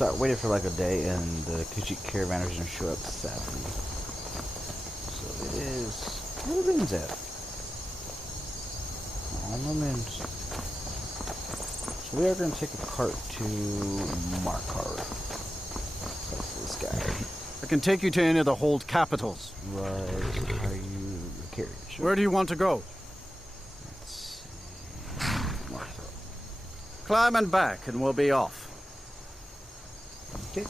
So I waited for like a day, and the Khajiit caravan didn't show up sadly. So it is. Where the moon's at? All my moons. So we are going to take a cart to Markar. That's this guy. I can take you to any of the hold capitals. Right. Are you the carriage? Where do you want to go? Let's see. Martha. Climb and back, and we'll be off. Okay.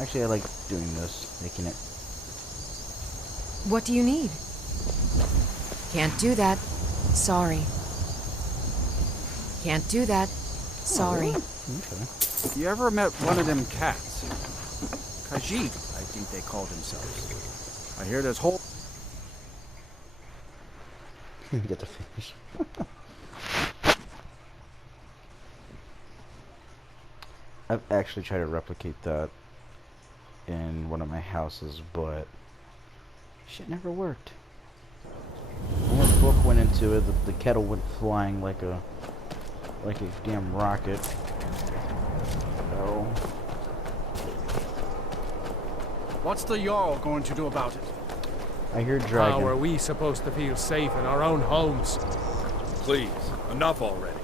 Actually, I like doing this, making it. What do you need? Can't do that. Sorry. Can't do that. Sorry. Okay. You ever met one of them cats? Khajiit, I think they called themselves. I hear this whole... You get to finish. I've actually tried to replicate that in one of my houses, but shit never worked. When the book went into it, the kettle went flying like a damn rocket. So What's the Jarl going to do about it? I hear dragon. How are we supposed to feel safe in our own homes? Please, enough already.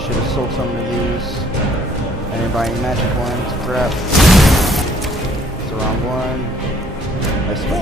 Should have sold some of these. I didn't buy any magic ones. Crap. It's the wrong one. I spent.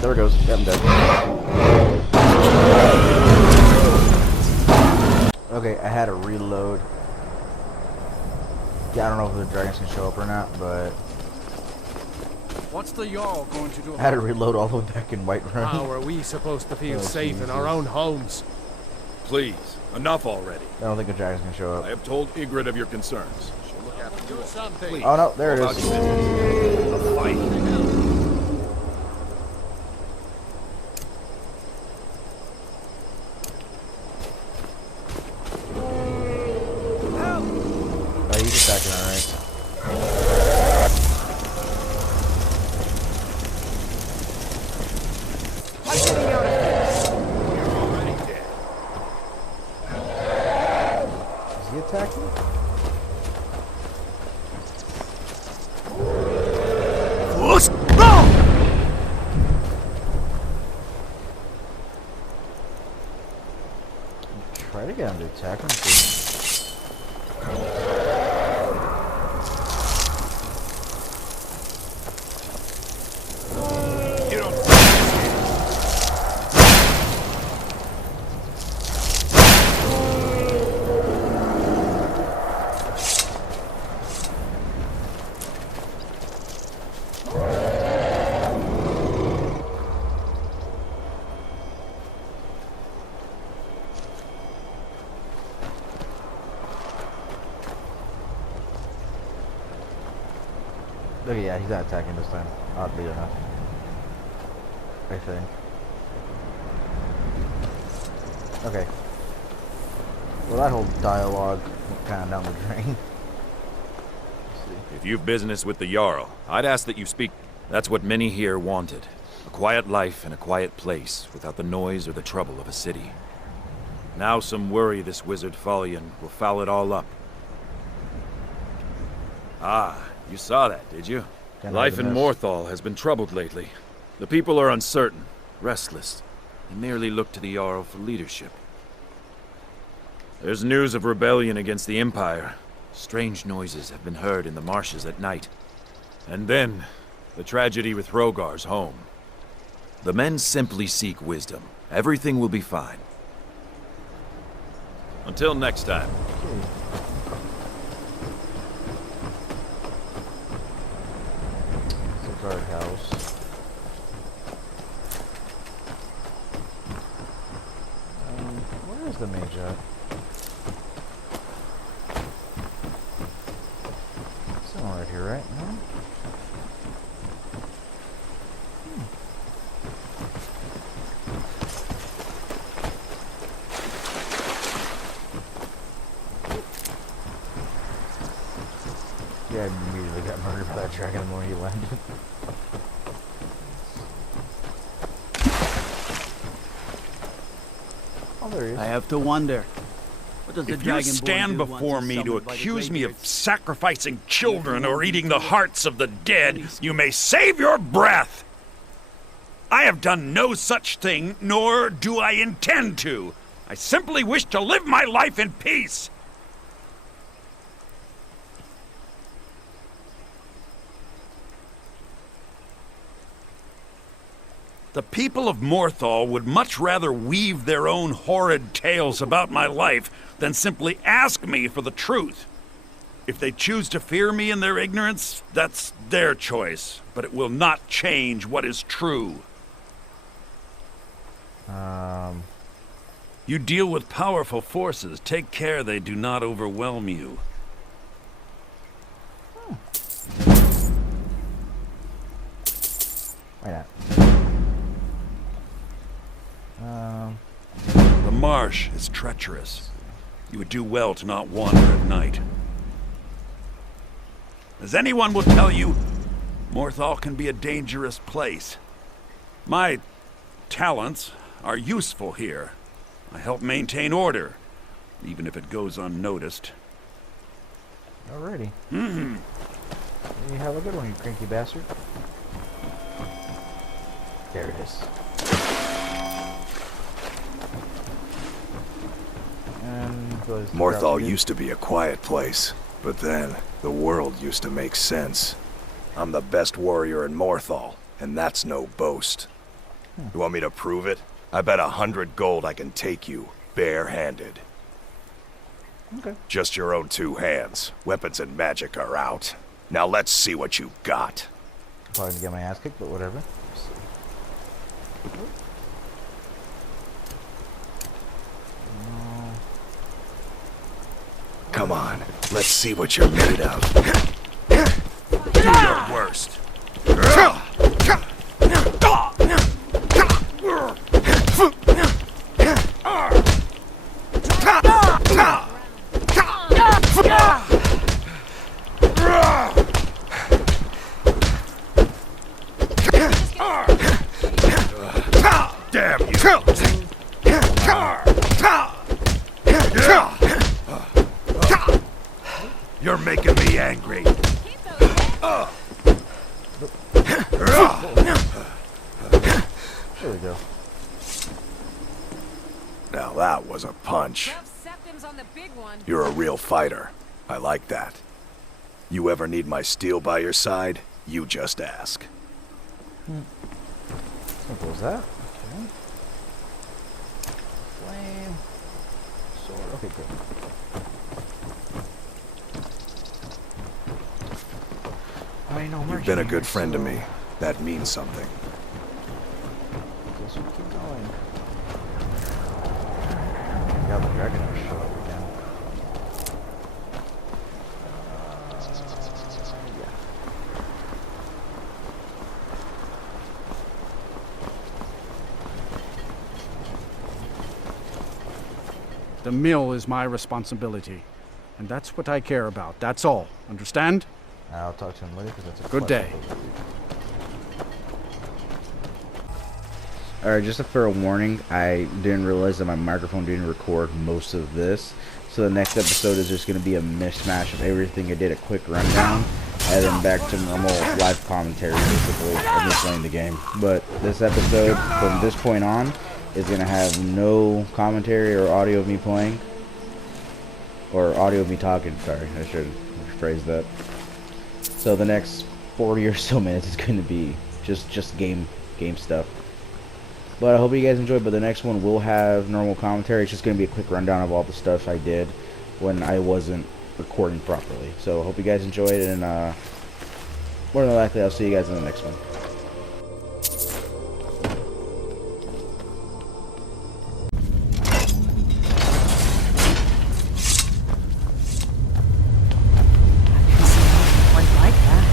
There it goes. Yeah, I'm dead. Okay, I had to reload. Yeah, I don't know if the dragons can show up or not, but What's the Jarl going to do I about had to reload all the way back in Whiterun. How are we supposed to feel Oh, safe in our Jesus. own homes? Please, enough already. I don't think the dragons can show I up. have told Ygritte of your concerns. She'll look after you. Something. Please. Oh no, there it About is. your business. A fight. Oh, he's attacking, alright. You're already dead. Is he attacking? Try to get him to attack him. You don't. Okay, yeah, he's not attacking this time. Oddly enough. I think. Okay. Well, that whole dialogue went kind of down the drain. Let's see. If you've business with the Jarl, I'd ask that you speak. That's what many here wanted. A quiet life in a quiet place, without the noise or the trouble of a city. Now some worry this wizard Fallion will foul it all up. Ah, you saw that, did you? Life in Morthal has been troubled lately. The people are uncertain, restless. They merely look to the Jarl for leadership. There's news of rebellion against the Empire. Strange noises have been heard in the marshes at night. And then, the tragedy with Hrogar's home. The men simply seek wisdom. Everything will be fine. Until next time. It's a guardhouse. Where is the mage at? Somewhere right here, right? No? Yeah, I immediately got murdered by that dragon the moment he landed. Oh, there he is. I have to wonder. What does the If you dragonborn stand do once before he's me to summoned by the accuse me of Greybeards? sacrificing children or eating the hearts of the dead, you may save your breath. I have done no such thing, nor do I intend to. I simply wish to live my life in peace. The people of Morthal would much rather weave their own horrid tales about my life than simply ask me for the truth. If they choose to fear me in their ignorance, that's their choice, but it will not change what is true. You deal with powerful forces. Take care they do not overwhelm you. Why not? The marsh is treacherous. You would do well to not wander at night. As anyone will tell you, Morthal can be a dangerous place. My talents are useful here. I help maintain order, even if it goes unnoticed. Alrighty. You have a good one, you cranky bastard. There it is. Morthal used to be a quiet place, but then the world used to make sense. I'm the best warrior in Morthal, and that's no boast. You want me to prove it? I bet 100 gold I can take you, bare-handed. Okay. Just your own 2 hands. Weapons and magic are out. Now let's see what you got. Probably gonna get my ass kicked, but whatever. Come on, let's see what you're made of. Do your worst. Damn you! You're making me angry. There we go. Now that was a punch. You're a real fighter. I like that. You ever need my steel by your side, you just ask. Simple as that. Okay. Flame. Sword. Okay, good. I know You've been a good friend to me. That means something. Guess we keep going. God, the dragon will show up again. Yeah. The mill is my responsibility. And that's what I care about. That's all. Understand? I'll talk to him later because that's a Good day. Alright, just a fair warning, I didn't realize that my microphone didn't record most of this. So the next episode is just going to be a mishmash of everything. I did a quick rundown, and then back to normal live commentary, basically, of me playing the game. But this episode, from this point on, is going to have no commentary or audio of me playing. Or audio of me talking, sorry, I should rephrase that. So the next 40 or so minutes is going to be just game stuff. But I hope you guys enjoyed. But the next one will have normal commentary. It's just going to be a quick rundown of all the stuff I did when I wasn't recording properly. So I hope you guys enjoyed it, and more than likely I'll see you guys in the next one. Quite like that.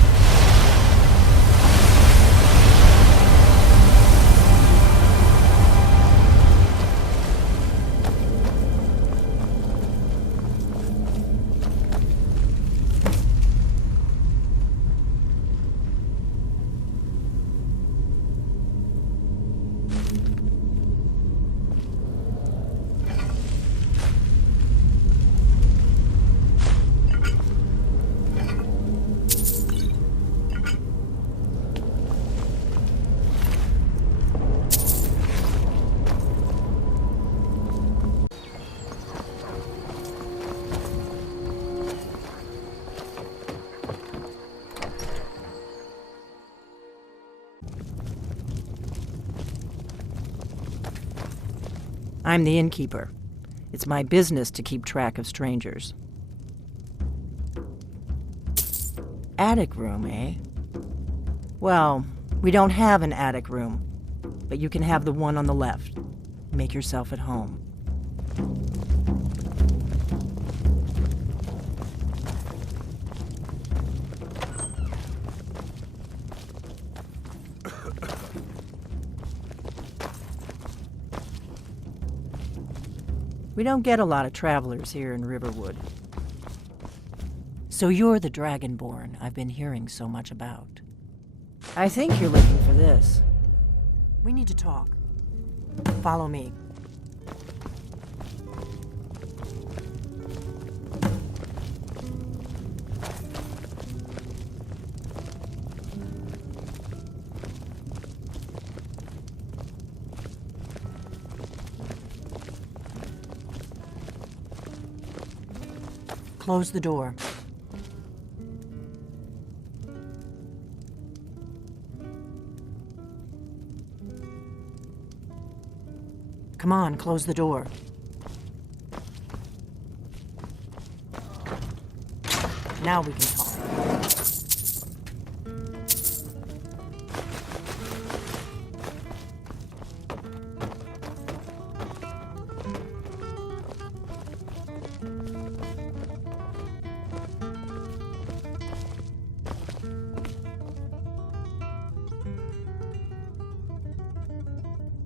I'm the innkeeper. It's my business to keep track of strangers. Attic room, eh? Well, we don't have an attic room, but you can have the one on the left. Make yourself at home. We don't get a lot of travelers here in Riverwood. So you're the Dragonborn I've been hearing so much about. I think you're looking for this. We need to talk. Follow me. Close the door. Come on, close the door. Now we can talk.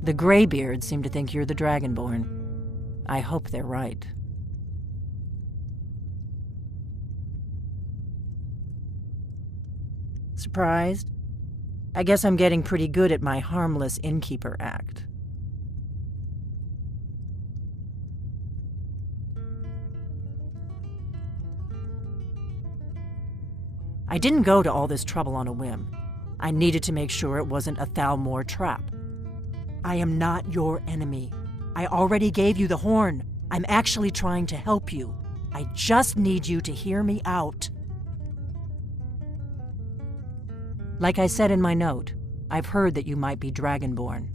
The Greybeards seem to think you're the Dragonborn. I hope they're right. Surprised? I guess I'm getting pretty good at my harmless innkeeper act. I didn't go to all this trouble on a whim. I needed to make sure it wasn't a Thalmor trap. I am not your enemy. I already gave you the horn. I'm actually trying to help you. I just need you to hear me out. Like I said in my note, I've heard that you might be Dragonborn.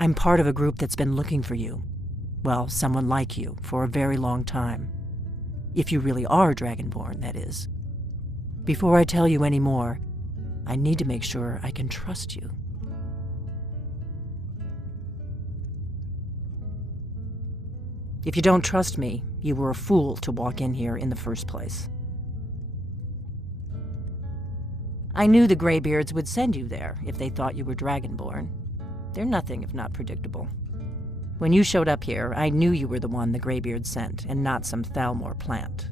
I'm part of a group that's been looking for you. Well, someone like you, for a very long time. If you really are Dragonborn, that is. Before I tell you any more, I need to make sure I can trust you. If you don't trust me, you were a fool to walk in here in the first place. I knew the Greybeards would send you there if they thought you were Dragonborn. They're nothing if not predictable. When you showed up here, I knew you were the one the Greybeard sent, and not some Thalmor plant.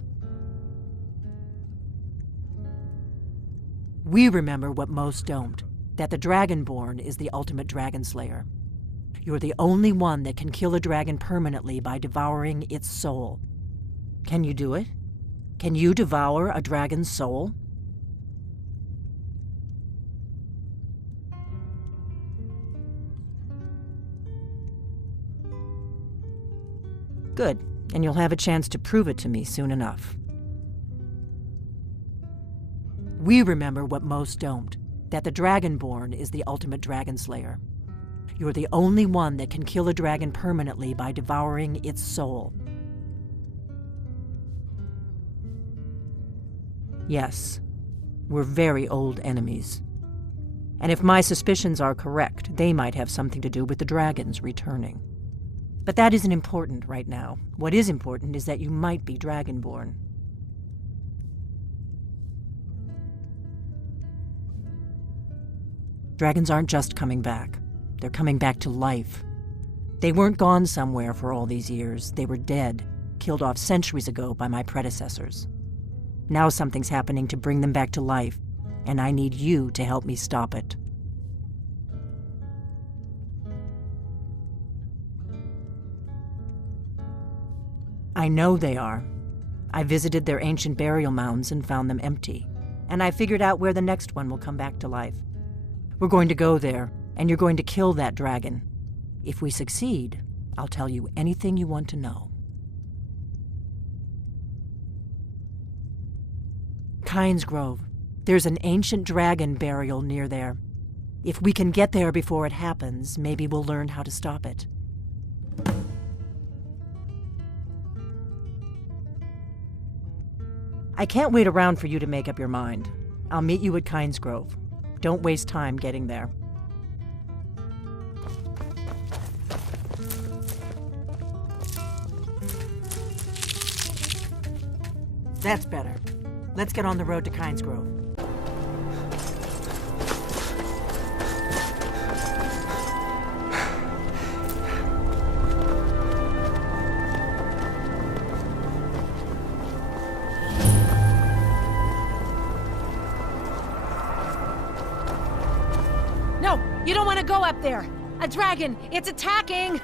We remember what most don't, that the Dragonborn is the ultimate dragon slayer. You're the only one that can kill a dragon permanently by devouring its soul. Can you do it? Can you devour a dragon's soul? Good, and you'll have a chance to prove it to me soon enough. We remember what most don't, that the Dragonborn is the ultimate dragon slayer. You're the only one that can kill a dragon permanently by devouring its soul. Yes, we're very old enemies. And if my suspicions are correct, they might have something to do with the dragons returning. But that isn't important right now. What is important is that you might be Dragonborn. Dragons aren't just coming back. They're coming back to life. They weren't gone somewhere for all these years. They were dead, killed off centuries ago by my predecessors. Now something's happening to bring them back to life, and I need you to help me stop it. I know they are. I visited their ancient burial mounds and found them empty, and I figured out where the next one will come back to life. We're going to go there, and you're going to kill that dragon. If we succeed, I'll tell you anything you want to know. Kynes Grove. There's an ancient dragon burial near there. If we can get there before it happens, maybe we'll learn how to stop it. I can't wait around for you to make up your mind. I'll meet you at Kynes Grove. Don't waste time getting there. That's better. Let's get on the road to Kynes Grove. No, you don't want to go up there. A dragon, it's attacking!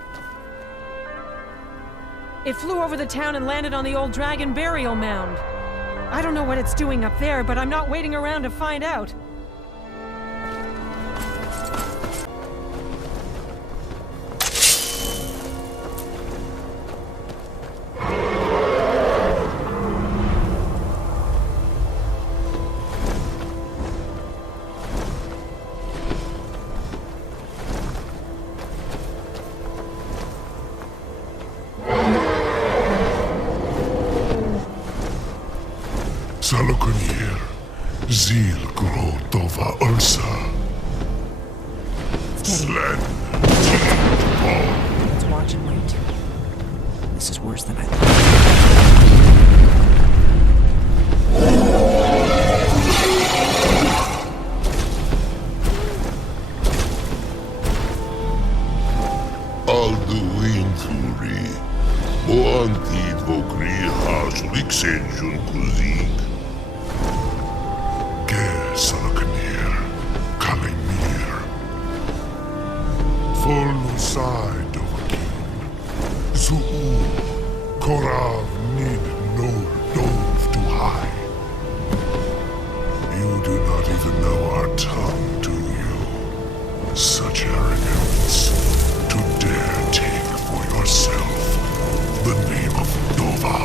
It flew over the town and landed on the old dragon burial mound. I don't know what it's doing up there, but I'm not waiting around to find out. Salokonier, Zil Gro Dova Ursa. Slen, Let's watch and wait. This is worse than I thought. Alduinturi, Boantid Vokri Hasuliksenjun Kuzik. Salaknir, Kalimir, Folnusai Dovakin, Zuu, Korav Nid Nor Dov to high. You do not even know our tongue, do you? Such arrogance, to dare take for yourself the name of Dova.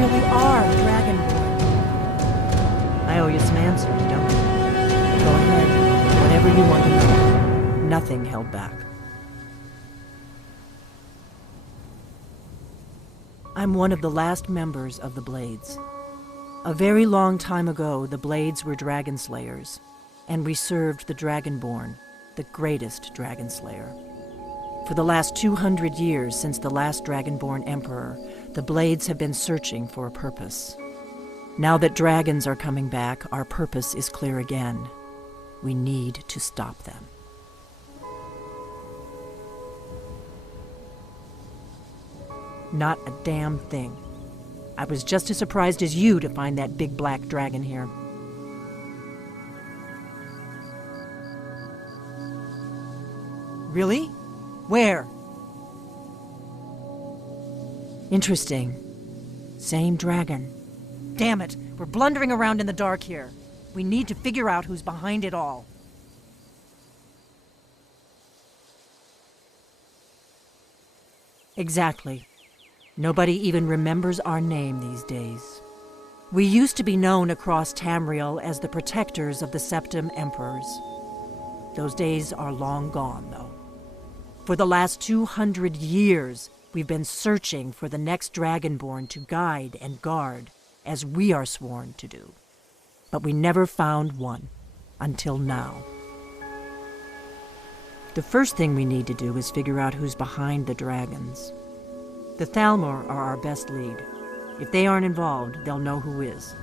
really are Dragonborn? I owe you some answers, don't I? Go ahead. Whatever you want to know. Nothing held back. I'm one of the last members of the Blades. A very long time ago, the Blades were dragon slayers, and we served the Dragonborn, the greatest dragon slayer. For the last 200 years since the last Dragonborn Emperor, the Blades have been searching for a purpose. Now that dragons are coming back, our purpose is clear again. We need to stop them. Not a damn thing. I was just as surprised as you to find that big black dragon here. Really? Where? Interesting. Same dragon. Damn it, we're blundering around in the dark here. We need to figure out who's behind it all. Exactly. Nobody even remembers our name these days. We used to be known across Tamriel as the protectors of the Septim Emperors. Those days are long gone, though. For the last 200 years, we've been searching for the next Dragonborn to guide and guard, as we are sworn to do. But we never found one, until now. The first thing we need to do is figure out who's behind the dragons. The Thalmor are our best lead. If they aren't involved, they'll know who is.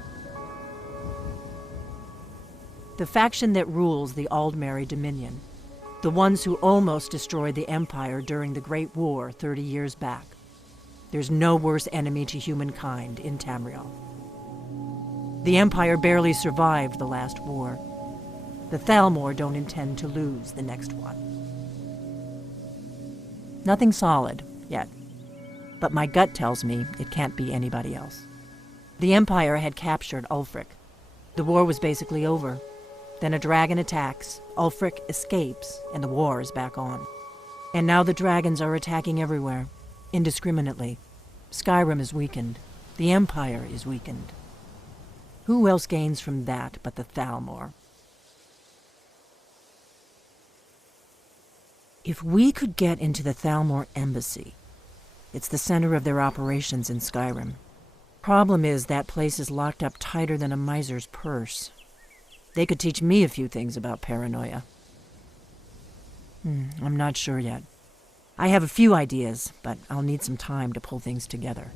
The faction that rules the Aldmeri Dominion. The ones who almost destroyed the Empire during the Great War 30 years back. There's no worse enemy to humankind in Tamriel. The Empire barely survived the last war. The Thalmor don't intend to lose the next one. Nothing solid, yet. But my gut tells me it can't be anybody else. The Empire had captured Ulfric. The war was basically over. Then a dragon attacks, Ulfric escapes, and the war is back on. And now the dragons are attacking everywhere, indiscriminately. Skyrim is weakened. The Empire is weakened. Who else gains from that but the Thalmor? If we could get into the Thalmor embassy, it's the center of their operations in Skyrim. Problem is, that place is locked up tighter than a miser's purse. They could teach me a few things about paranoia. I'm not sure yet. I have a few ideas, but I'll need some time to pull things together.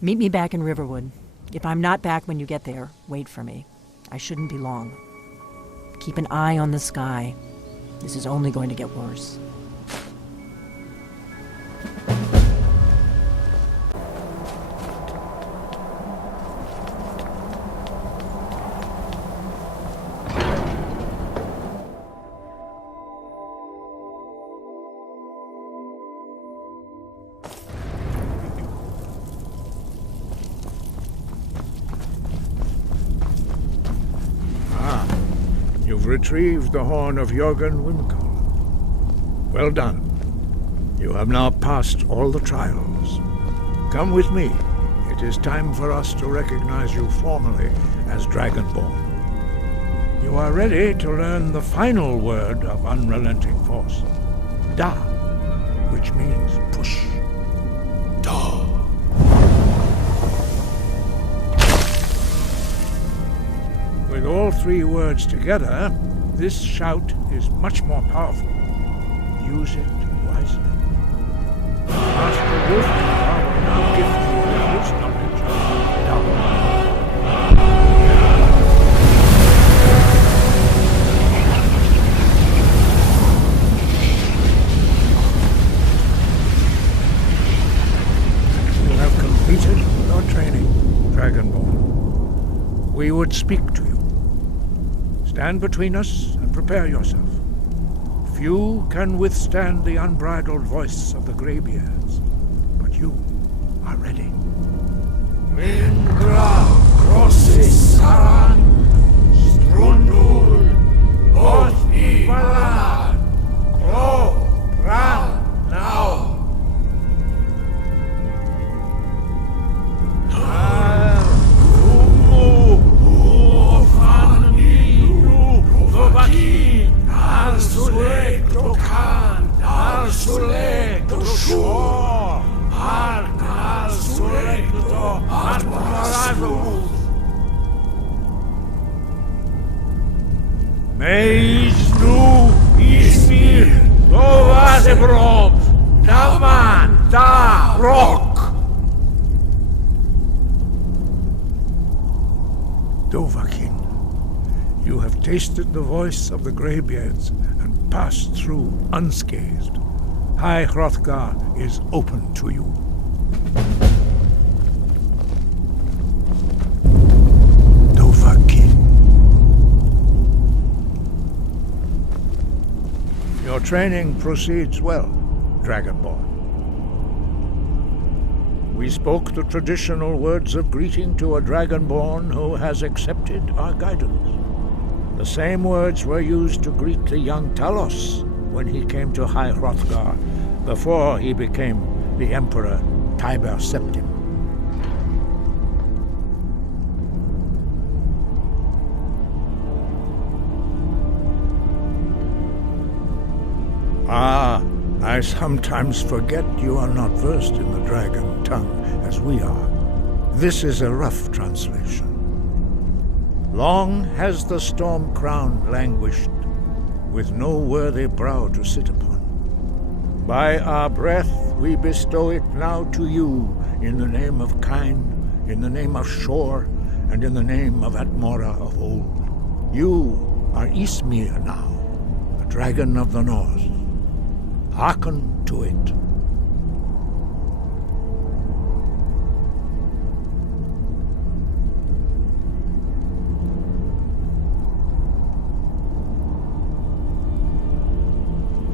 Meet me back in Riverwood. If I'm not back when you get there, wait for me. I shouldn't be long. Keep an eye on the sky. This is only going to get worse. Retrieved the horn of Jörgen Wimkel. Well done. You have now passed all the trials. Come with me. It is time for us to recognize you formally as Dragonborn. You are ready to learn the final word of unrelenting force. Da, which means push. Da. With all three words together, this shout is much more powerful. Use it wisely. Master Wolfgar will now gift you with his knowledge of double. You have completed your training, Dragonborn. We would speak to you. Stand between us and prepare yourself. Few can withstand the unbridled voice of the Greybeards, but you are ready. Mingra crossis saran, strundul, othi valan, kro, ran, now. Reis nu Ismir, Dovazebrob, Daman, Da, Rock. Dovahkiin, you have tasted the voice of the Greybeards and passed through unscathed. High Hrothgar is open to you. Dovahkiin. Your training proceeds well, Dragonborn. We spoke the traditional words of greeting to a Dragonborn who has accepted our guidance. The same words were used to greet the young Talos when he came to High Hrothgar before he became the Emperor Tiber Septim. I sometimes forget you are not versed in the dragon tongue as we are. This is a rough translation. Long has the storm crown languished, with no worthy brow to sit upon. By our breath we bestow it now to you, in the name of Kyne, in the name of Shor, and in the name of Atmora of old. You are Ismir now, the dragon of the north. Hearken to it.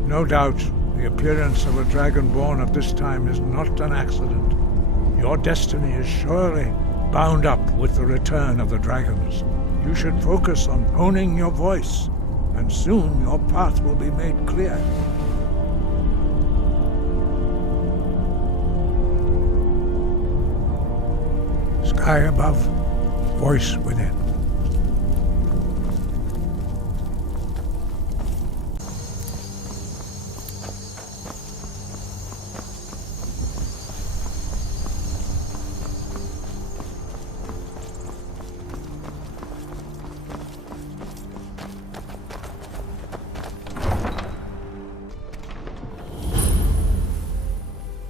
No doubt, the appearance of a dragonborn of this time is not an accident. Your destiny is surely bound up with the return of the dragons. You should focus on honing your voice, and soon your path will be made clear. Sky above, voice within.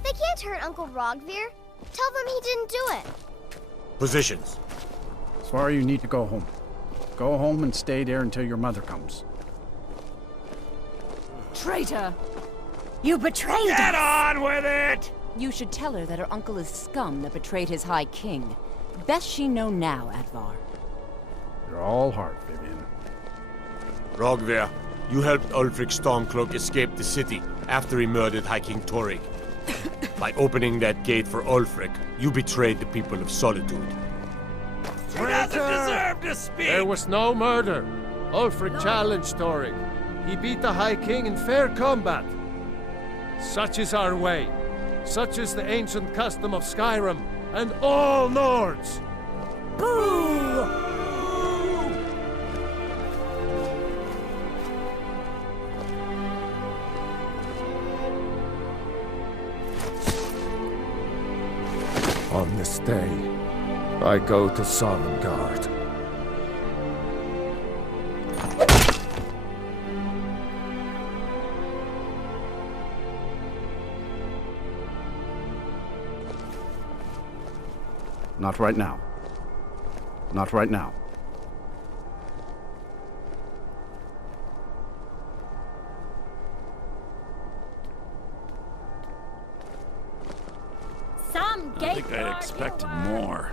They can't hurt Uncle Rogvir. Tell them he didn't do it. Positions. Svar, you need to go home. Go home and stay there until your mother comes. Traitor! You betrayed us! Get on with it! You should tell her that her uncle is scum that betrayed his High King. Best she know now, Advar. You're all heart, Vivian. Rogvir, you helped Ulfric Stormcloak escape the city after he murdered High King Torrig. By opening that gate for Ulfric, you betrayed the people of Solitude. He doesn't deserve to speak! There was no murder. Ulfric challenged Torrig. He beat the High King in fair combat. Such is our way. Such is the ancient custom of Skyrim and all Nords. Boo! On this day, I go to Sovngarde. Not right now. Not right now. I think I expected more.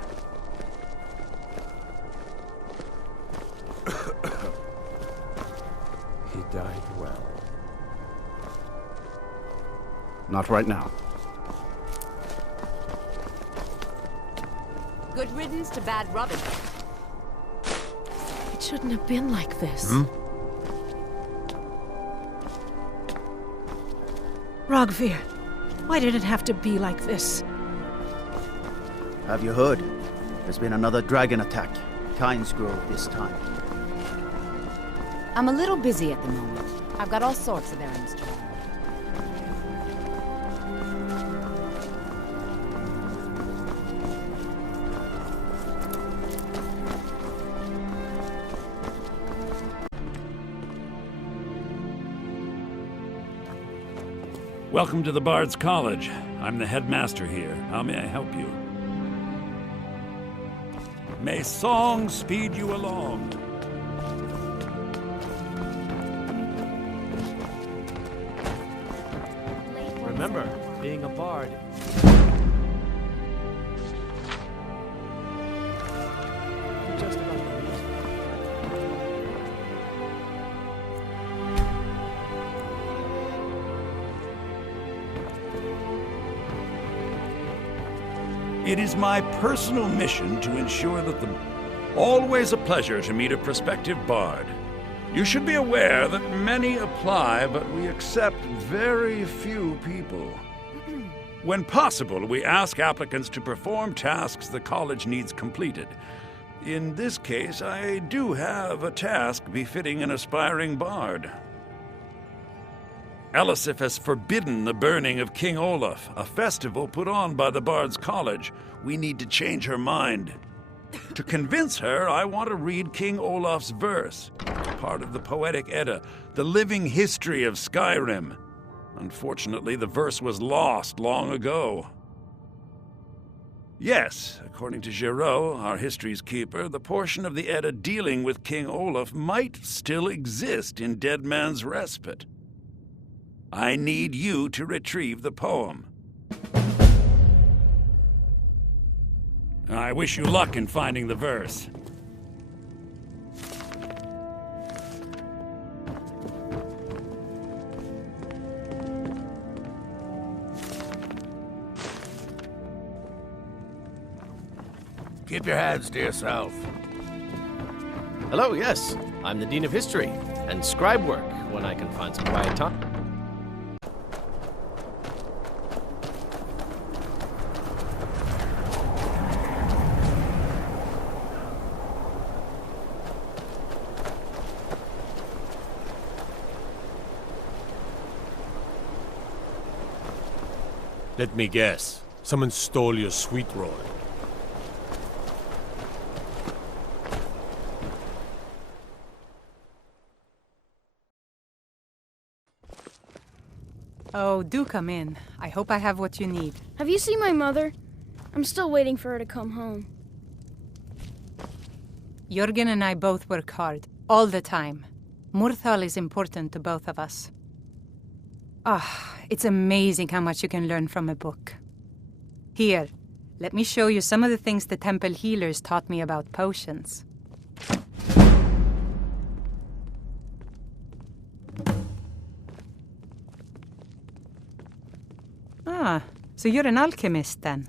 He died well. Not right now. Good riddance to bad rubbish. It shouldn't have been like this. Rogvir, why did it have to be like this? Have you heard? There's been another dragon attack. Kyne's Grove this time. I'm a little busy at the moment. I've got all sorts of errands to run. Welcome to the Bard's College. I'm the headmaster here. How may I help you? May song speed you along. Remember, being a bard. Just about the music. It is my personal mission to ensure that always a pleasure to meet a prospective bard. You should be aware that many apply, but we accept very few people. When possible, we ask applicants to perform tasks the college needs completed. In this case, I do have a task befitting an aspiring bard. Elisif has forbidden the burning of King Olaf, a festival put on by the Bard's College. We need to change her mind. To convince her, I want to read King Olaf's verse, part of the Poetic Edda, the living history of Skyrim. Unfortunately, the verse was lost long ago. Yes, according to Giraud, our history's keeper, the portion of the Edda dealing with King Olaf might still exist in Dead Man's Respite. I need you to retrieve the poem. I wish you luck in finding the verse. Keep your hands to yourself. Hello, yes. I'm the Dean of History, and scribe work when I can find some quiet time. Let me guess. Someone stole your sweet roll. Oh, do come in. I hope I have what you need. Have you seen my mother? I'm still waiting for her to come home. Jürgen and I both work hard, all the time. Murthal is important to both of us. It's amazing how much you can learn from a book. Here, let me show you some of the things the temple healers taught me about potions. So you're an alchemist then?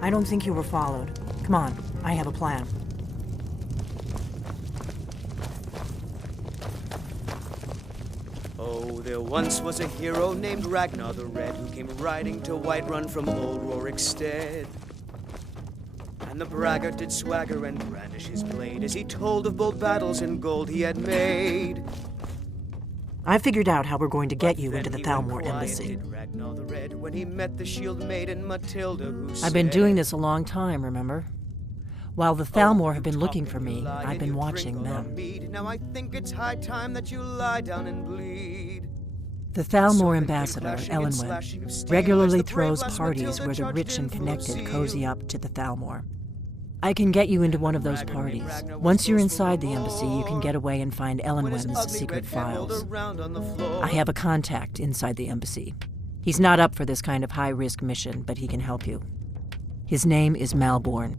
I don't think you were followed. Come on, I have a plan. Oh, there once was a hero named Ragnar the Red who came riding to Whiterun from old Rorikstead. And the braggart did swagger and brandish his blade as he told of bold battles and gold he had made. I figured out how we're going to get you into the Thalmor embassy. Ragnar the Red when he met the shield maiden Matilda who I've been doing this a long time, remember? While the Thalmor have been looking for me, I've been watching them. Now I think it's high time that you lie down and bleed. The Thalmor ambassador, Elenwen, regularly throws parties where the rich and connected cozy up to the Thalmor. I can get you into one of those parties. Once you're inside the embassy, you can get away and find Elenwen's secret files. I have a contact inside the embassy. He's not up for this kind of high-risk mission, but he can help you. His name is Malborn.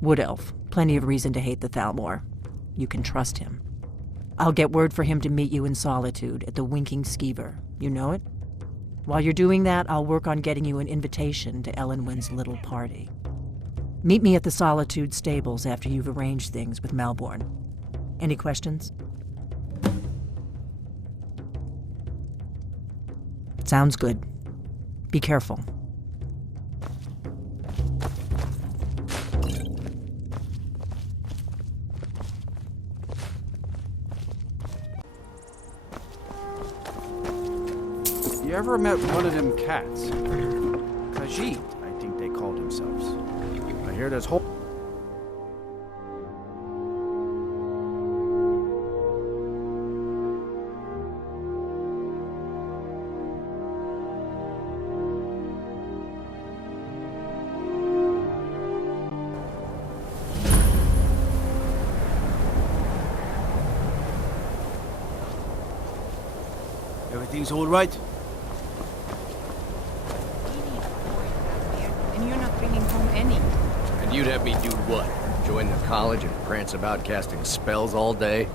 Wood Elf. Plenty of reason to hate the Thalmor. You can trust him. I'll get word for him to meet you in Solitude at the Winking Skeever. You know it? While you're doing that, I'll work on getting you an invitation to Elenwen's little party. Meet me at the Solitude stables after you've arranged things with Malborn. Any questions? Sounds good. Be careful. You ever met one of them cats? Khajiit, I think they call hear there's whole... Everything's all right? And you're not bringing home any. And you'd have me do what? Join the college and prance about casting spells all day?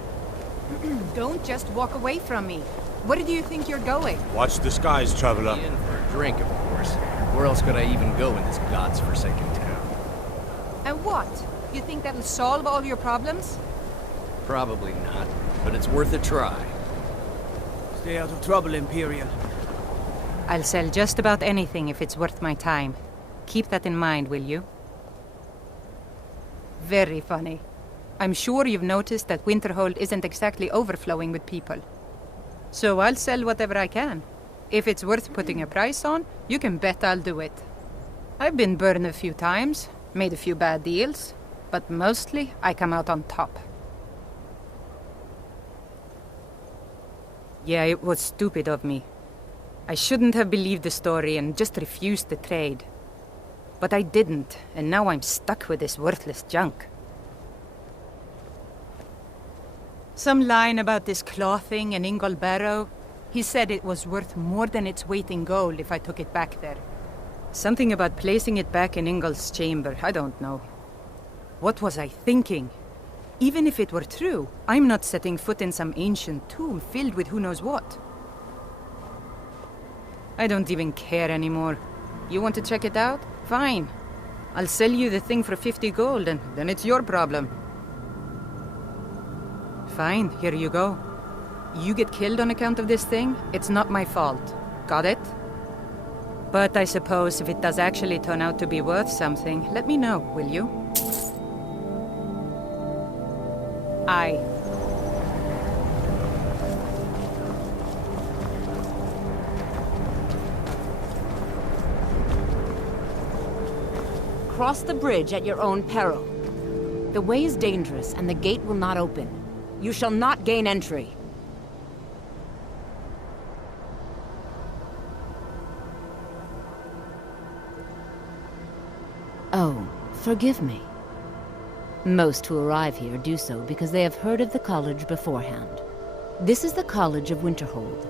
Don't just walk away from me. Where do you think you're going? Watch the skies, traveler. In for a drink, of course. Where else could I even go in this god's-forsaken town? And what? You think that'll solve all your problems? Probably not, but it's worth a try. Stay out of trouble, Imperial. I'll sell just about anything if it's worth my time. Keep that in mind, will you? Very funny. I'm sure you've noticed that Winterhold isn't exactly overflowing with people. So I'll sell whatever I can. If it's worth putting a price on, you can bet I'll do it. I've been burned a few times, made a few bad deals, but mostly I come out on top. Yeah, it was stupid of me. I shouldn't have believed the story and just refused the trade. But I didn't, and now I'm stuck with this worthless junk. Some line about this clothing in Ingol Barrow. He said it was worth more than its weight in gold if I took it back there. Something about placing it back in Ingol's chamber, I don't know. What was I thinking? Even if it were true, I'm not setting foot in some ancient tomb filled with who knows what. I don't even care anymore. You want to check it out? Fine. I'll sell you the thing for 50 gold, and then it's your problem. Fine, here you go. You get killed on account of this thing, it's not my fault. Got it? But I suppose if it does actually turn out to be worth something, let me know, will you? Aye. Cross the bridge at your own peril. The way is dangerous, and the gate will not open. You shall not gain entry. Oh, forgive me. Most who arrive here do so because they have heard of the college beforehand. This is the College of Winterhold,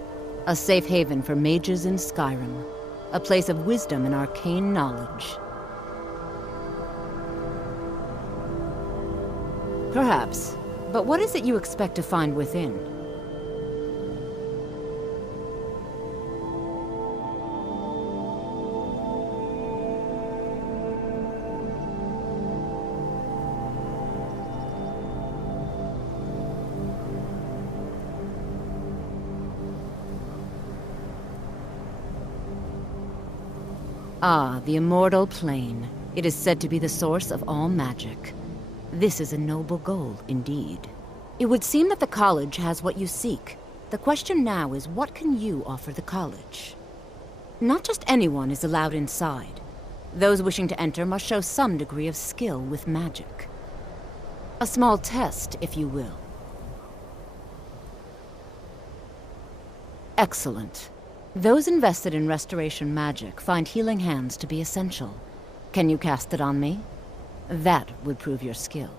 a safe haven for mages in Skyrim, a place of wisdom and arcane knowledge. Perhaps, but what is it you expect to find within? Ah, the immortal plane. It is said to be the source of all magic. This is a noble goal, indeed. It would seem that the college has what you seek. The question now is, what can you offer the college? Not just anyone is allowed inside. Those wishing to enter must show some degree of skill with magic. A small test, if you will. Excellent. Those invested in restoration magic find healing hands to be essential. Can you cast it on me? That would prove your skill.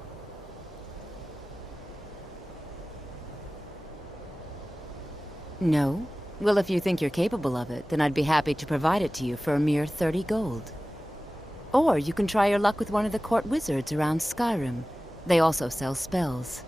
No? Well, if you think you're capable of it, then I'd be happy to provide it to you for a mere 30 gold. Or you can try your luck with one of the court wizards around Skyrim. They also sell spells.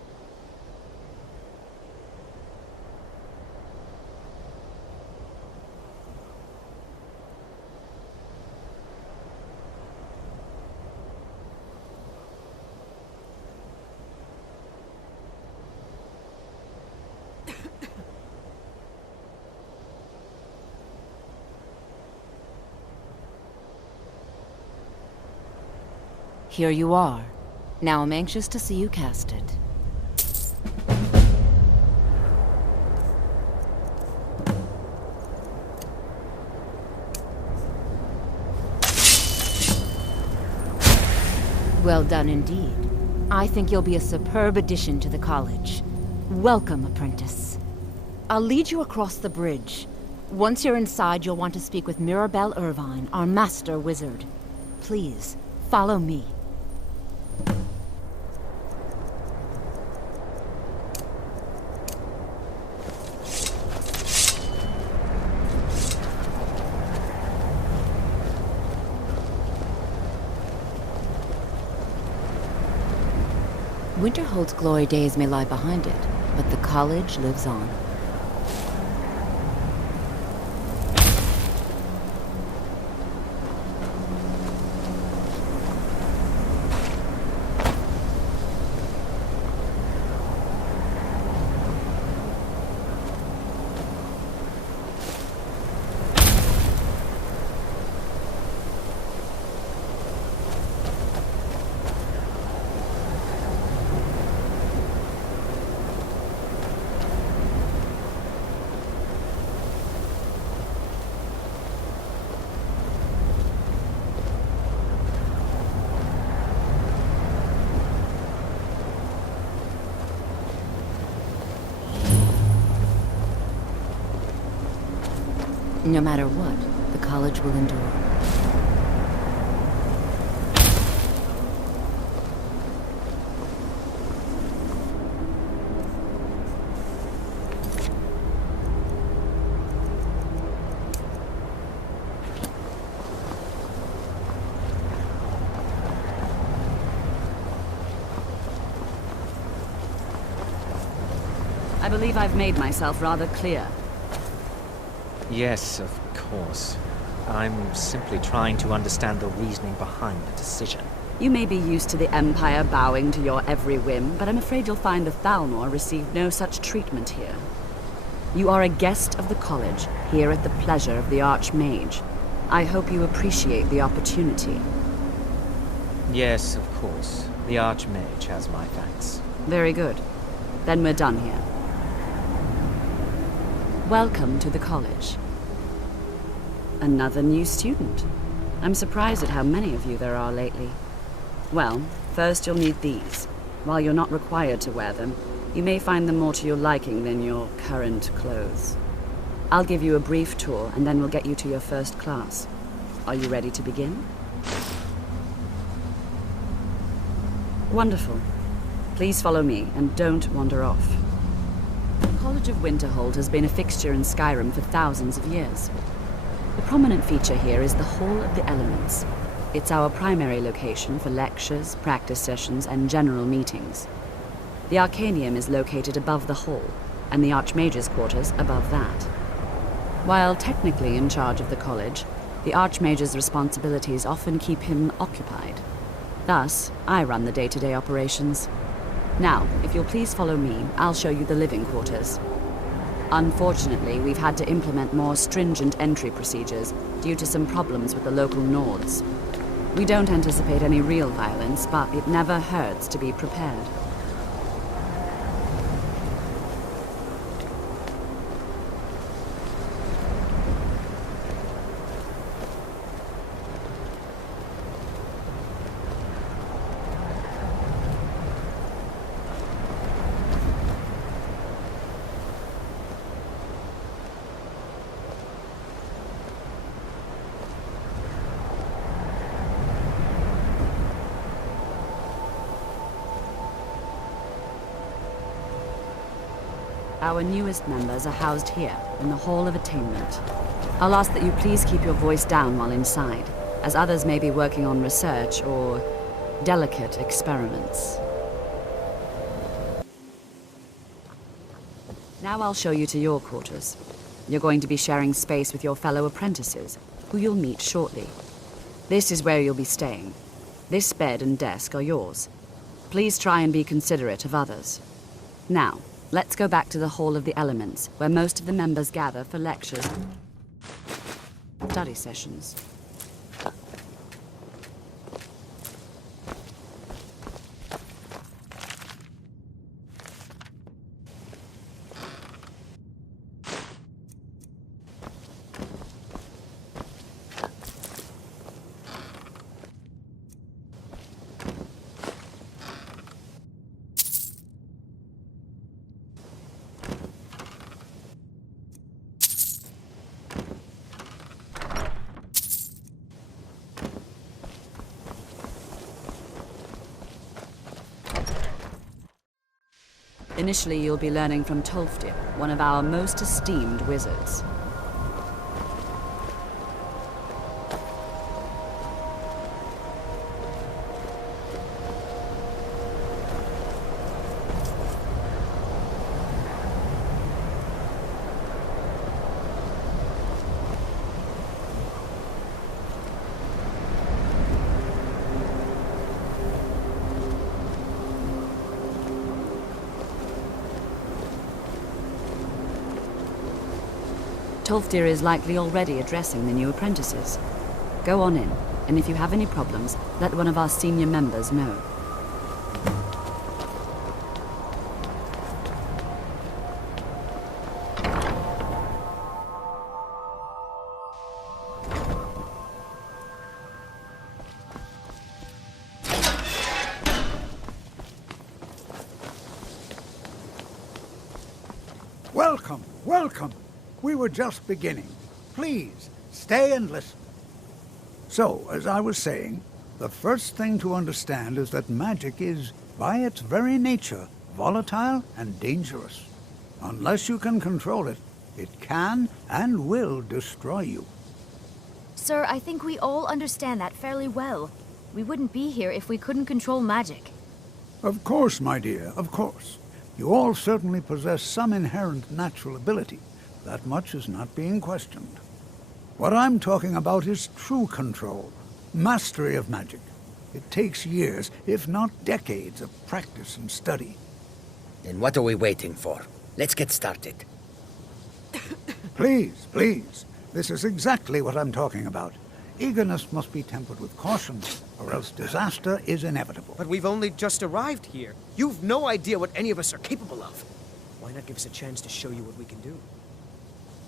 Here you are. Now I'm anxious to see you cast it. Well done indeed. I think you'll be a superb addition to the college. Welcome, apprentice. I'll lead you across the bridge. Once you're inside, you'll want to speak with Mirabelle Irvine, our master wizard. Please, follow me. Winterhold's glory days may lie behind it, but the college lives on. No matter what, the college will endure. I believe I've made myself rather clear. Yes, of course. I'm simply trying to understand the reasoning behind the decision. You may be used to the Empire bowing to your every whim, but I'm afraid you'll find the Thalmor received no such treatment here. You are a guest of the college, here at the pleasure of the Archmage. I hope you appreciate the opportunity. Yes, of course. The Archmage has my thanks. Very good. Then we're done here. Welcome to the college. Another new student. I'm surprised at how many of you there are lately. Well, first you'll need these. While you're not required to wear them, you may find them more to your liking than your current clothes. I'll give you a brief tour, and then we'll get you to your first class. Are you ready to begin? Wonderful. Please follow me, and don't wander off. The College of Winterhold has been a fixture in Skyrim for thousands of years. The prominent feature here is the Hall of the Elements. It's our primary location for lectures, practice sessions, and general meetings. The Arcanium is located above the hall, and the Archmage's quarters above that. While technically in charge of the college, the Archmage's responsibilities often keep him occupied. Thus, I run the day-to-day operations. Now, if you'll please follow me, I'll show you the living quarters. Unfortunately, we've had to implement more stringent entry procedures due to some problems with the local Nords. We don't anticipate any real violence, but it never hurts to be prepared. Our newest members are housed here, in the Hall of Attainment. I'll ask that you please keep your voice down while inside, as others may be working on research or delicate experiments. Now I'll show you to your quarters. You're going to be sharing space with your fellow apprentices, who you'll meet shortly. This is where you'll be staying. This bed and desk are yours. Please try and be considerate of others. Now, let's go back to the Hall of the Elements, where most of the members gather for lectures and study sessions. Initially, you'll be learning from Tolfdir, one of our most esteemed wizards. Tolfdir is likely already addressing the new apprentices. Go on in, and if you have any problems, let one of our senior members know. Welcome, welcome. We were just beginning. Please, stay and listen. So, as I was saying, the first thing to understand is that magic is, by its very nature, volatile and dangerous. Unless you can control it, it can and will destroy you. Sir, I think we all understand that fairly well. We wouldn't be here if we couldn't control magic. Of course, my dear, of course. You all certainly possess some inherent natural ability. That much is not being questioned. What I'm talking about is true control, mastery of magic. It takes years, if not decades, of practice and study. Then what are we waiting for? Let's get started. Please, please. This is exactly what I'm talking about. Eagerness must be tempered with caution, or else disaster is inevitable. But we've only just arrived here. You've no idea what any of us are capable of. Why not give us a chance to show you what we can do?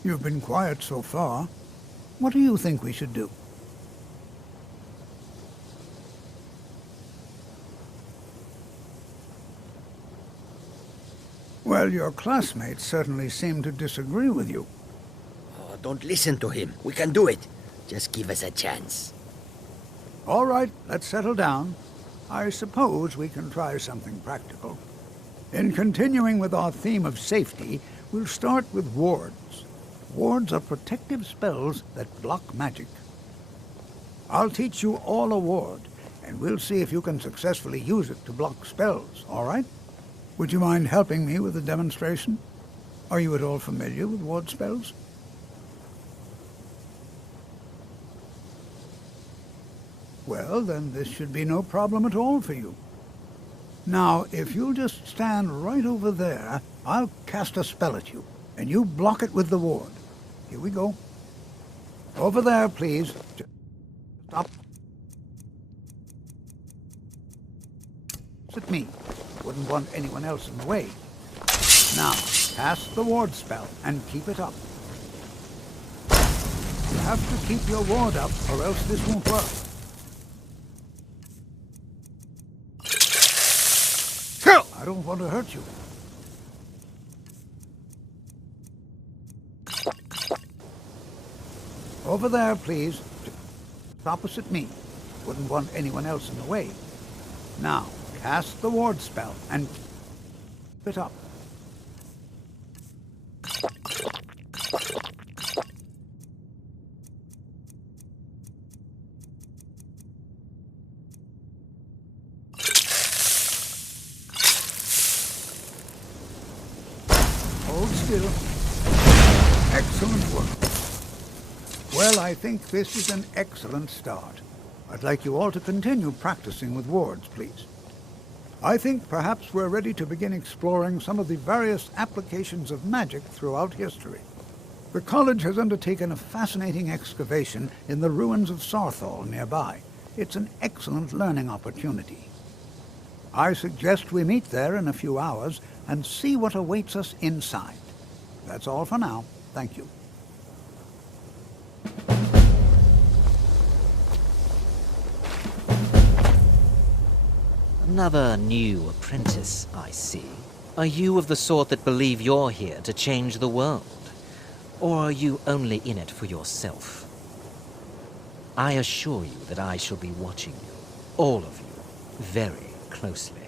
You've been quiet so far. What do you think we should do? Well, your classmates certainly seem to disagree with you. Oh, don't listen to him. We can do it. Just give us a chance. All right, let's settle down. I suppose we can try something practical. In continuing with our theme of safety, we'll start with wards. Wards are protective spells that block magic. I'll teach you all a ward, and we'll see if you can successfully use it to block spells, all right? Would you mind helping me with the demonstration? Are you at all familiar with ward spells? Well, then this should be no problem at all for you. Now, if you'll just stand right over there, I'll cast a spell at you, and you block it with the ward. Here we go. Over there, please. Stop. At me. Wouldn't want anyone else in the way. Now, cast the ward spell and keep it up. You have to keep your ward up, or else this won't work. I don't want to hurt you. Over there, please. Just opposite me. Wouldn't want anyone else in the way. Now, cast the ward spell and keep it up. Hold still. Excellent work. Well, I think this is an excellent start. I'd like you all to continue practicing with wards, please. I think perhaps we're ready to begin exploring some of the various applications of magic throughout history. The college has undertaken a fascinating excavation in the ruins of Saarthal nearby. It's an excellent learning opportunity. I suggest we meet there in a few hours and see what awaits us inside. That's all for now. Thank you. Another new apprentice, I see. Are you of the sort that believe you're here to change the world? Or are you only in it for yourself? I assure you that I shall be watching you, all of you, very closely.